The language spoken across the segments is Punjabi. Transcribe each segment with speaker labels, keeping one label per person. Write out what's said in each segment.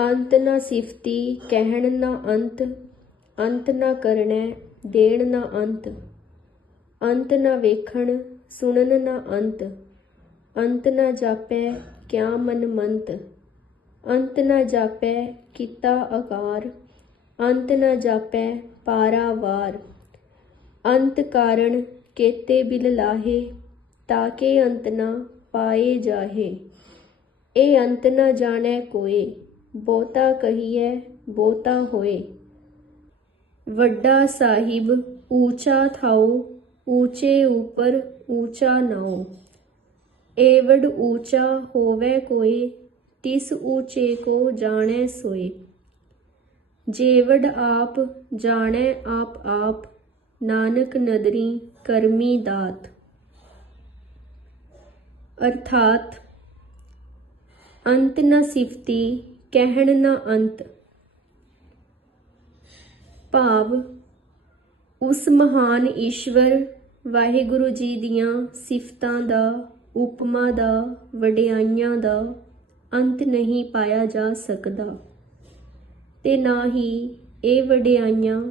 Speaker 1: ਅੰਤ ਨਾ ਸਿਫਤੀ, ਕਹਿਣ ਨਾ ਅੰਤ ਅੰਤ ਨਾ ਕਰਨੈ, ਦੇਣ ਨਾ ਅੰਤ। ਅੰਤ ਨਾ ਵੇਖਣ, ਸੁਣਨ ਨਾ ਅੰਤ। ਅੰਤ ਨਾ ਜਾਪੈ, ਕਿਆ ਮਨ ਮੰਤ। ਅੰਤ ਨਾ ਜਾਪੈ, ਕੀਤਾ ਆਕਾਰ। ਅੰਤ ਨਾ ਜਾਪੈ ਪਾਰਾਵਾਰ ਅੰਤ ਕਾਰਣ, ਕੇਤੇ ਬਿਲ ਲਾਹੇ ਤਾਕੇ ਅੰਤ ਨਾ ਪਾਏ ਜਾਹੇ। ਇਹ ਅੰਤ ਨਾ ਜਾਣੈ ਕੋਏ। ਬਹੁਤਾ ਕਹੀਏ ਬਹੁਤਾ ਹੋਏ। ਵੱਡਾ ਸਾਹਿਬ, ਊਚਾ ਥਾਉ, ਊਚੇ ਉਪਰ ਊਚਾ ਨਾਉ। ਏਵਡ ਊਚਾ ਹੋਵੇ ਕੋਏ ਤਿਸ ਊਚੇ ਕੋ ਜਾਣੈ ਸੋਏ। ਜੇਵੜ ਆਪ ਜਾਣੈ ਆਪ ਆਪ, ਨਾਨਕ ਨਦਰੀ ਕਰਮੀ ਦਾਤ। ਅਰਥਾਤ, ਅੰਤ ਨ ਸਿਫਤੀ ਕਹਿਣ ਨਾ ਅੰਤ। ਭਾਵ, ਉਸ ਮਹਾਨ ਈਸ਼ਵਰ ਵਾਹਿਗੁਰੂ ਜੀ ਦੀਆਂ ਸਿਫਤਾਂ ਦਾ, ਉਪਮਾ ਦਾ, ਵਡਿਆਈਆਂ ਦਾ ਅੰਤ ਨਹੀਂ ਪਾਇਆ ਜਾ ਸਕਦਾ। ਤੇ ਨਾ ਹੀ ਇਹ ਵਡਿਆਈਆਂ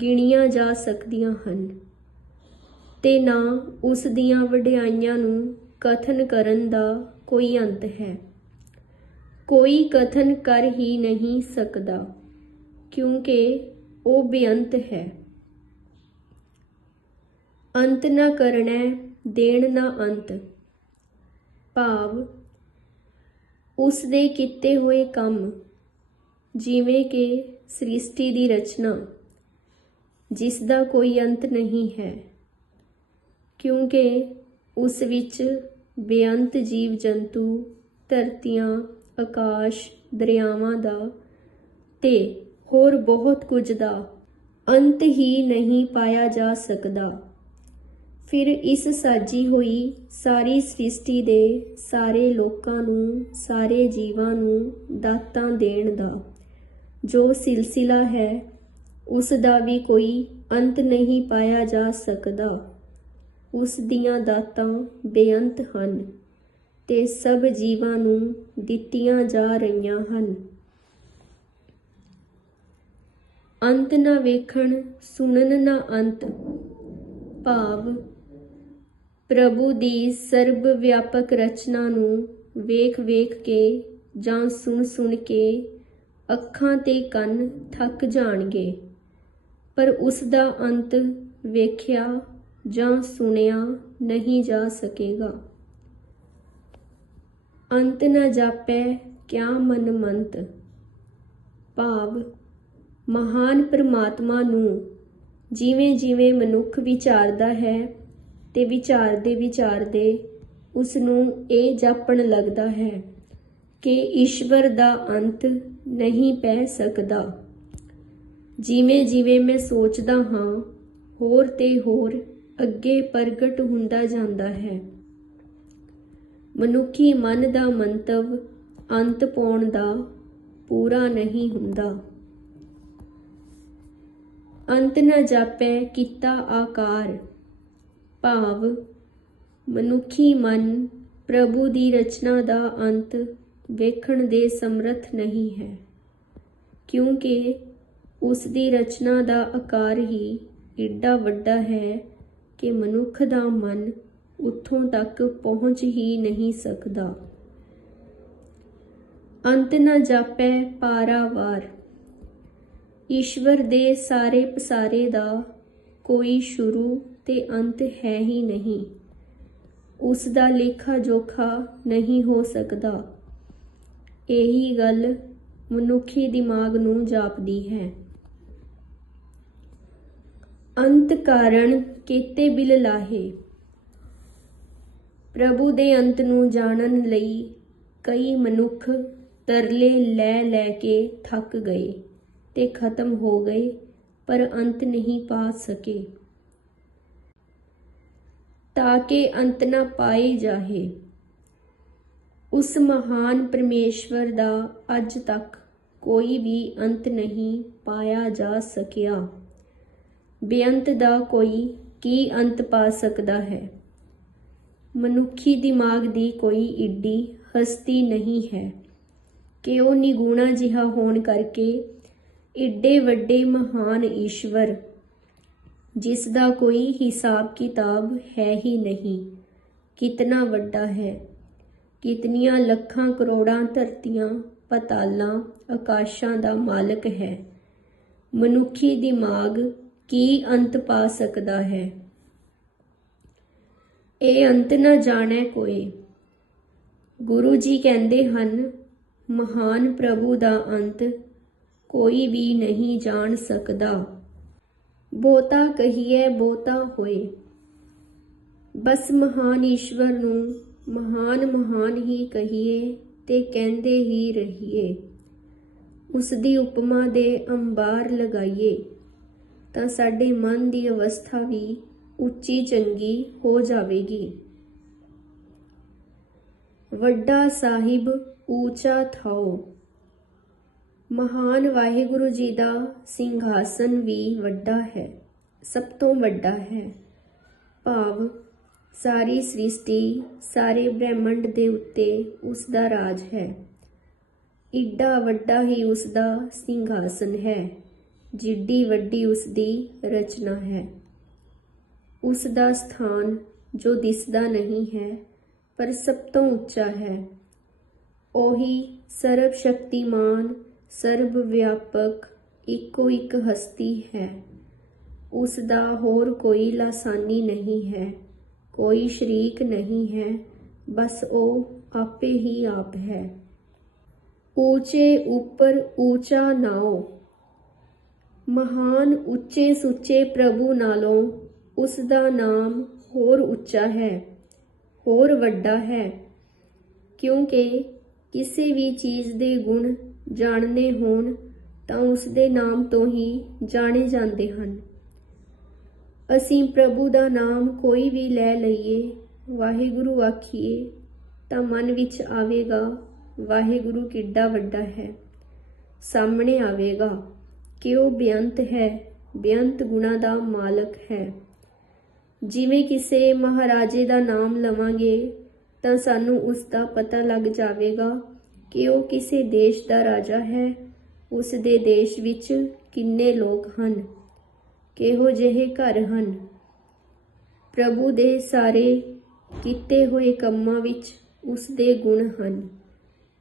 Speaker 1: ਗਿਣੀਆਂ ਜਾ ਸਕਦੀਆਂ ਹਨ। ਤੇ ਨਾ ਉਸ ਦੀਆਂ ਵਡਿਆਈਆਂ ਨੂੰ ਕਥਨ ਕਰਨ ਦਾ ਕੋਈ ਅੰਤ ਹੈ। ਕੋਈ ਕਥਨ ਕਰ ਹੀ ਨਹੀਂ ਸਕਦਾ, ਕਿਉਂਕਿ ਉਹ ਬੇਅੰਤ ਹੈ। ਅੰਤ ਨਾ ਕਰਨੈ, ਦੇਣ ਨਾ ਅੰਤ। ਭਾਵ ਉਸ ਦੇ ਕੀਤੇ ਹੋਏ ਕੰਮ, ਜਿਵੇਂ ਕਿ ਸ੍ਰਿਸ਼ਟੀ ਦੀ ਰਚਨਾ ਜਿਸ ਦਾ ਕੋਈ ਅੰਤ ਨਹੀਂ ਹੈ, ਕਿਉਂਕਿ ਉਸ ਵਿੱਚ ਬੇਅੰਤ ਜੀਵ ਜੰਤੂ ਧਰਤੀਆਂ ਆਕਾਸ਼ ਦਰਿਆਵਾਂ ਦਾ ਤੇ ਹੋਰ ਬਹੁਤ ਕੁਝ ਦਾ ਅੰਤ ਹੀ ਨਹੀਂ ਪਾਇਆ ਜਾ ਸਕਦਾ। ਫਿਰ ਇਸ ਸਾਜੀ ਹੋਈ ਸਾਰੀ ਸ੍ਰਿਸ਼ਟੀ ਦੇ ਸਾਰੇ ਲੋਕਾਂ ਨੂੰ, ਸਾਰੇ ਜੀਵਾਂ ਨੂੰ ਦਾਤਾਂ ਦੇਣ ਦਾ ਜੋ ਸਿਲਸਿਲਾ ਹੈ, ਉਸ ਦਾ ਵੀ ਕੋਈ ਅੰਤ ਨਹੀਂ ਪਾਇਆ ਜਾ ਸਕਦਾ। ਉਸ ਦੀਆਂ ਦਾਤਾਂ ਬੇਅੰਤ ਹਨ। ਤੇ ਸਭ ਜੀਵਾਂ ਨੂੰ ਦਿੱਤੀਆਂ ਜਾ ਰਹੀਆਂ ਹਨ। ਅੰਤ ਨਾ ਵੇਖਣ, ਸੁਣਨ ਨਾ ਅੰਤ। ਭਾਵ, ਪ੍ਰਭੂ ਦੀ ਸਰਬ ਵਿਆਪਕ ਰਚਨਾ ਨੂੰ ਵੇਖ ਵੇਖ ਕੇ ਜਾਂ ਸੁਣ ਸੁਣ ਕੇ ਅੱਖਾਂ ਤੇ ਕੰਨ ਥੱਕ ਜਾਣਗੇ। ਪਰ ਉਸ ਦਾ ਅੰਤ ਵੇਖਿਆ ਜਾਂ ਸੁਣਿਆ ਨਹੀਂ ਜਾ ਸਕੇਗਾ। ਅੰਤ ਨਾ ਜਾਪੈ ਕਿਆ ਮਨ ਮੰਤ ਭਾਵ, ਮਹਾਨ ਪ੍ਰਮਾਤਮਾ ਨੂੰ ਜਿਵੇਂ ਜਿਵੇਂ ਮਨੁੱਖ ਵਿਚਾਰਦਾ ਹੈ ਤੇ ਵਿਚਾਰਦੇ ਵਿਚਾਰਦੇ ਉਸ ਨੂੰ ਇਹ ਜਾਪਣ ਲੱਗਦਾ ਹੈ ਕਿ ਈਸ਼ਵਰ ਦਾ ਅੰਤ ਨਹੀਂ ਪੈ ਸਕਦਾ। ਜਿਵੇਂ ਜਿਵੇਂ ਮੈਂ ਸੋਚਦਾ ਹਾਂ, ਹੋਰ ਤੇ ਹੋਰ ਅੱਗੇ ਪ੍ਰਗਟ ਹੁੰਦਾ ਜਾਂਦਾ ਹੈ। ਮਨੁੱਖੀ ਮਨ ਦਾ ਮੰਤਵ ਅੰਤ ਪਾਉਣ ਦਾ ਪੂਰਾ ਨਹੀਂ ਹੁੰਦਾ। ਅੰਤ ਨਾ ਜਾਪੈ ਕੀਤਾ ਆਕਾਰ। ਭਾਵ, ਮਨੁੱਖੀ ਮਨ ਪ੍ਰਭੂ ਦੀ ਰਚਨਾ ਦਾ ਅੰਤ ਵੇਖਣ ਦੇ ਸਮਰੱਥ ਨਹੀਂ ਹੈ, ਕਿਉਂਕਿ ਉਸ ਦੀ ਰਚਨਾ ਦਾ ਆਕਾਰ ਹੀ ਏਡਾ ਵੱਡਾ ਹੈ ਕਿ ਮਨੁੱਖ ਦਾ ਮਨ ਉੱਥੋਂ ਤੱਕ ਪਹੁੰਚ ਹੀ ਨਹੀਂ ਸਕਦਾ। ਅੰਤ ਨਾ ਜਾਪੈ ਪਾਰਾਵਾਰ। ਈਸ਼ਵਰ ਦੇ ਸਾਰੇ ਪਸਾਰੇ ਦਾ ਕੋਈ ਸ਼ੁਰੂ ਤੇ ਅੰਤ ਹੈ ਹੀ ਨਹੀਂ। ਉਸ ਦਾ ਲੇਖਾ ਜੋਖਾ ਨਹੀਂ ਹੋ ਸਕਦਾ। ਇਹੀ ਗੱਲ ਮਨੁੱਖੀ ਦਿਮਾਗ ਨੂੰ ਜਾਪਦੀ ਹੈ। ਅੰਤ ਕਾਰਨ ਕੀਤੇ ਬਿਲ ਲਾਹੇ। ਪ੍ਰਭੂ ਦੇ ਅੰਤ ਨੂੰ ਜਾਣਨ ਲਈ ਕਈ ਮਨੁੱਖ ਤਰਲੇ ਲੈ ਲੈ ਕੇ ਥੱਕ ਗਏ ਤੇ ਖਤਮ ਹੋ ਗਏ, ਪਰ ਅੰਤ ਨਹੀਂ ਪਾ ਸਕੇ। ਤਾਂ ਕਿ ਅੰਤ ਨਾ ਪਾਏ ਜਾਹੇ। ਉਸ ਮਹਾਨ ਪਰਮੇਸ਼ਵਰ ਦਾ ਅੱਜ ਤੱਕ ਕੋਈ ਵੀ ਅੰਤ ਨਹੀਂ ਪਾਇਆ ਜਾ ਸਕਿਆ। ਬੇਅੰਤ ਦਾ ਕੋਈ ਕੀ ਅੰਤ ਪਾ ਸਕਦਾ ਹੈ? ਮਨੁੱਖੀ ਦਿਮਾਗ ਦੀ ਕੋਈ ਈਡੀ ਹਸਤੀ ਨਹੀਂ ਹੈ। ਕਿ ਉਹ ਨਿਗੂਣਾ ਜਿਹਾ ਹੋਣ ਕਰਕੇ ਏਡੇ ਵੱਡੇ ਮਹਾਨ ਈਸ਼ਵਰ ਜਿਸ ਦਾ ਕੋਈ ਹਿਸਾਬ ਕਿਤਾਬ ਹੈ ਹੀ ਨਹੀਂ, ਕਿਤਨਾ ਵੱਡਾ ਹੈ। ਕਿਤਨੀਆਂ ਲੱਖਾਂ ਕਰੋੜਾਂ ਧਰਤੀਆਂ, ਪਤਾਲਾਂ, ਆਕਾਸ਼ਾਂ ਦਾ ਮਾਲਕ ਹੈ। ਮਨੁੱਖੀ ਦਿਮਾਗ ਕੀ ਅੰਤ ਪਾ ਸਕਦਾ ਹੈ? ਇਹ ਅੰਤ ਨਾ ਜਾਣੈ ਕੋਈ। ਗੁਰੂ ਜੀ ਕਹਿੰਦੇ ਹਨ, ਮਹਾਨ ਪ੍ਰਭੂ ਦਾ ਅੰਤ ਕੋਈ ਵੀ ਨਹੀਂ ਜਾਣ ਸਕਦਾ। ਬੋਤਾ ਕਹੀਏ ਬੋਤਾ ਹੋਏ। ਬਸ ਮਹਾਨ ਈਸ਼ਵਰ ਨੂੰ ਮਹਾਨ ਮਹਾਨ ਹੀ ਕਹੀਏ ਤੇ ਕਹਿੰਦੇ ਹੀ ਰਹੀਏ। ਉਸ ਦੀ ਉਪਮਾ ਦੇ ਅੰਬਾਰ ਲਗਾਈਏ ਤਾਂ ਸਾਡੇ ਮਨ ਦੀ ਅਵਸਥਾ ਵੀ ਉੱਚੀ ਚੰਗੀ ਹੋ ਜਾਵੇਗੀ। ਵੱਡਾ ਸਾਹਿਬ ਊਚਾ ਥਾਓ ਮਹਾਨ ਵਾਹਿਗੁਰੂ ਜੀ ਦਾ ਸਿੰਘਾਸਨ ਵੀ ਵੱਡਾ ਹੈ, ਸਭ ਤੋਂ ਵੱਡਾ ਹੈ। ਭਾਵ, ਸਾਰੀ ਸ੍ਰਿਸ਼ਟੀ, ਸਾਰੇ ਬ੍ਰਹਿਮੰਡ ਦੇ ਉੱਤੇ ਉਸ ਦਾ ਰਾਜ ਹੈ। ਇੱਡਾ ਵੱਡਾ ਹੀ ਉਸ ਦਾ ਸਿੰਘਾਸਨ ਹੈ, ਜਿੱਡੀ ਵੱਡੀ ਉਸ ਦੀ ਰਚਨਾ ਹੈ। ਉਸ ਦਾ ਸਥਾਨ ਜੋ ਦਿਸਦਾ ਨਹੀਂ ਹੈ ਪਰ ਸਭ ਤੋਂ ਉੱਚਾ ਹੈ ਉਹੀ ਸਰਬ ਸ਼ਕਤੀਮਾਨ ਸਰਬ ਵਿਆਪਕ ਇੱਕੋ ਇੱਕ ਹਸਤੀ ਹੈ ਉਸ ਦਾ ਹੋਰ ਕੋਈ ਲਾਸਾਨੀ ਨਹੀਂ ਹੈ ਕੋਈ ਸ਼ਰੀਕ ਨਹੀਂ ਹੈ ਬਸ ਉਹ ਆਪੇ ਹੀ ਆਪ ਹੈ ਊਚੇ ਉੱਪਰ ਊਚਾ ਨਾਓ ਮਹਾਨ ਉੱਚੇ ਸੁੱਚੇ ਪ੍ਰਭੂ ਨਾਲੋਂ ਉਸ ਦਾ ਨਾਮ ਹੋਰ ਉੱਚਾ ਹੈ, ਹੋਰ ਵੱਡਾ ਹੈ, ਕਿਉਂਕਿ ਕਿਸੇ ਵੀ ਚੀਜ਼ ਦੇ ਗੁਣ ਜਾਣਨੇ ਹੋਣ ਤਾਂ ਉਸ ਦੇ ਨਾਮ ਤੋਂ ਹੀ ਜਾਣੇ ਜਾਂਦੇ ਹਨ। ਅਸੀਂ ਪ੍ਰਭੂ ਦਾ ਨਾਮ ਕੋਈ ਵੀ ਲੈ ਲਈਏ, ਵਾਹਿਗੁਰੂ ਆਖੀਏ, ਤਾਂ ਮਨ ਵਿੱਚ ਆਵੇਗਾ, ਵਾਹਿਗੁਰੂ ਕਿੱਡਾ ਵੱਡਾ ਹੈ। ਸਾਹਮਣੇ ਆਵੇਗਾ ਕਿ ਉਹ ਬੇਅੰਤ ਹੈ, ਬੇਅੰਤ ਗੁਣਾ ਦਾ ਮਾਲਕ ਹੈ। ਜਿਵੇਂ ਕਿਸੇ ਮਹਾਰਾਜੇ ਦਾ ਨਾਮ ਲਵਾਂਗੇ, ਤਾਂ ਸਾਨੂੰ ਉਸ ਦਾ ਪਤਾ ਲੱਗ ਜਾਵੇਗਾ ਕਿ ਉਹ ਕਿਸੇ ਦੇਸ਼ ਦਾ ਰਾਜਾ ਹੈ। ਉਸ ਦੇ ਦੇਸ਼ ਵਿੱਚ ਕਿੰਨੇ ਲੋਕ ਹਨ? ਕਿਹੋ ਜਿਹੇ ਘਰ ਹਨ? ਪ੍ਰਭੂ ਦੇ ਸਾਰੇ ਕੀਤੇ ਹੋਏ ਕੰਮਾਂ ਵਿੱਚ ਉਸ ਦੇ ਗੁਣ ਹਨ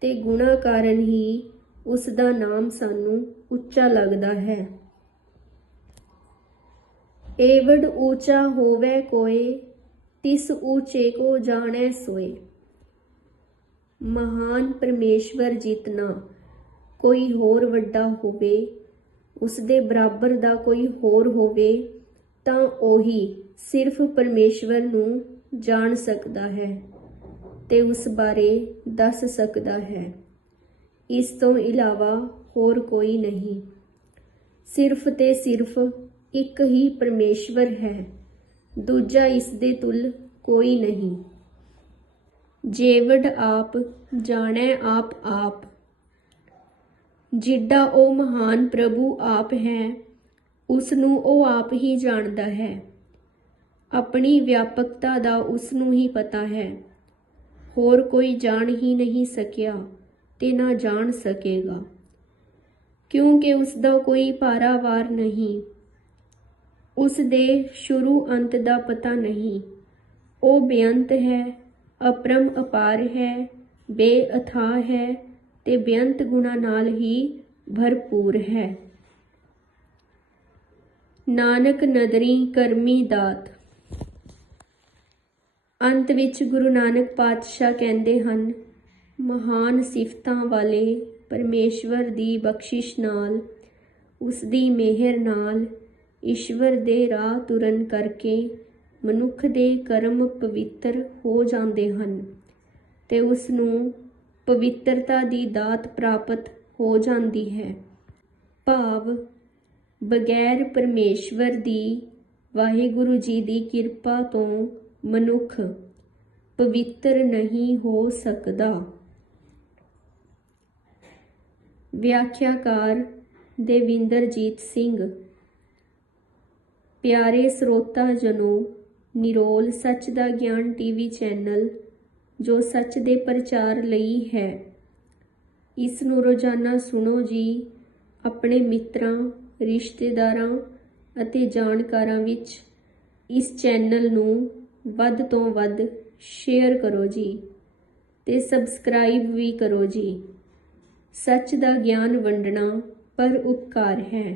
Speaker 1: ਤੇ ਗੁਣਾ ਕਾਰਨ ਹੀ ਉਸ ਦਾ ਨਾਮ ਸਾਨੂੰ ਉੱਚਾ ਲੱਗਦਾ ਹੈ। ਏਵਡ ਊਚਾ ਹੋਵੇ ਕੋਏ ਤਿਸ ਊਚੇ ਕੋ ਜਾਣੈ ਸੋਏ ਮਹਾਨ ਪਰਮੇਸ਼ਵਰ ਜਿਤਨਾ ਕੋਈ ਹੋਰ ਵੱਡਾ ਹੋਵੇ ਉਸ ਦੇ ਬਰਾਬਰ ਦਾ ਕੋਈ ਹੋਰ ਹੋਵੇ, ਤਾਂ ਉਹੀ ਸਿਰਫ ਪਰਮੇਸ਼ਵਰ ਨੂੰ ਜਾਣ ਸਕਦਾ ਹੈ ਤੇ ਉਸ ਬਾਰੇ ਦੱਸ ਸਕਦਾ ਹੈ। ਇਸ ਤੋਂ ਇਲਾਵਾ ਹੋਰ ਕੋਈ ਨਹੀਂ। ਸਿਰਫ ਤੇ ਸਿਰਫ ਇੱਕ ਹੀ ਪਰਮੇਸ਼ਵਰ ਹੈ, ਦੂਜਾ ਇਸ ਦੇ ਤੁਲ ਕੋਈ ਨਹੀਂ। ਜੇਵਡ ਆਪ, ਜਾਣੈ ਆਪ ਆਪ। ਜਿੱਡਾ ਉਹ ਮਹਾਨ ਪ੍ਰਭੂ ਆਪ ਹੈ ਉਸ ਨੂੰ ਉਹ ਆਪ ਹੀ ਜਾਣਦਾ ਹੈ। ਆਪਣੀ ਵਿਆਪਕਤਾ ਦਾ ਉਸ ਨੂੰ ਹੀ ਪਤਾ ਹੈ। ਹੋਰ ਕੋਈ ਜਾਣ ਹੀ ਨਹੀਂ ਸਕਿਆ ਤੇ ਨਾ ਜਾਣ ਸਕੇਗਾ। ਕਿਉਂਕਿ ਉਸ ਦਾ ਕੋਈ ਪਾਰਾਵਾਰ ਨਹੀਂ। ਉਸ ਦੇ ਸ਼ੁਰੂ ਅੰਤ ਦਾ ਪਤਾ ਨਹੀਂ। ਉਹ ਬੇਅੰਤ ਹੈ, ਅਪਰਮ ਅਪਾਰ ਹੈ ਬੇਅਥਾ ਹੈ ਤੇ ਬੇਅੰਤ ਗੁਣਾ ਨਾਲ ਹੀ ਭਰਪੂਰ ਹੈ। ਨਾਨਕ ਨਦਰੀ ਕਰਮੀ ਦਾਤ। ਅੰਤ ਵਿੱਚ ਗੁਰੂ ਨਾਨਕ ਪਾਤਸ਼ਾਹ ਕਹਿੰਦੇ ਹਨ, ਮਹਾਨ ਸਿਫਤਾਂ ਵਾਲੇ ਪਰਮੇਸ਼ਵਰ ਦੀ ਬਖਸ਼ਿਸ਼ ਨਾਲ, ਉਸ ਦੀ ਮਿਹਰ ਨਾਲ ਈਸ਼ਵਰ ਦੇ ਰਾਹ ਤੁਰਨ ਕਰਕੇ ਮਨੁੱਖ ਦੇ ਕਰਮ ਪਵਿੱਤਰ ਹੋ ਜਾਂਦੇ ਹਨ ਤੇ ਉਸ ਨੂੰ ਪਵਿੱਤਰਤਾ ਦੀ ਦਾਤ ਪ੍ਰਾਪਤ ਹੋ ਜਾਂਦੀ ਹੈ। ਭਾਵ, ਬਗੈਰ ਪਰਮੇਸ਼ਵਰ ਦੀ ਵਾਹਿਗੁਰੂ ਜੀ ਦੀ ਕਿਰਪਾ ਤੋਂ ਮਨੁੱਖ ਪਵਿੱਤਰ ਨਹੀਂ ਹੋ ਸਕਦਾ। ਵਿਆਖਿਆਕਾਰ ਦੇਵਿੰਦਰਜੀਤ ਸਿੰਘ ਪਿਆਰੇ ਸਰੋਤਾ ਜਨੋ ਨਿਰੋਲ ਸੱਚ ਦਾ ਗਿਆਨ ਟੀਵੀ ਚੈਨਲ, ਜੋ ਸੱਚ ਦੇ ਪ੍ਰਚਾਰ ਲਈ ਹੈ। ਇਸ ਨੂੰ ਰੋਜ਼ਾਨਾ ਸੁਣੋ ਜੀ। ਆਪਣੇ ਮਿੱਤਰਾਂ, ਰਿਸ਼ਤੇਦਾਰਾਂ ਅਤੇ ਜਾਣਕਾਰਾਂ ਵਿੱਚ ਇਸ ਚੈਨਲ ਨੂੰ ਵੱਧ ਤੋਂ ਵੱਧ ਸ਼ੇਅਰ ਕਰੋ ਜੀ ਤੇ ਸਬਸਕ੍ਰਾਈਬ ਵੀ ਕਰੋ ਜੀ। ਸੱਚ ਦਾ ਗਿਆਨ ਵੰਡਣਾ ਪਰ ਉਪਕਾਰ ਹੈ।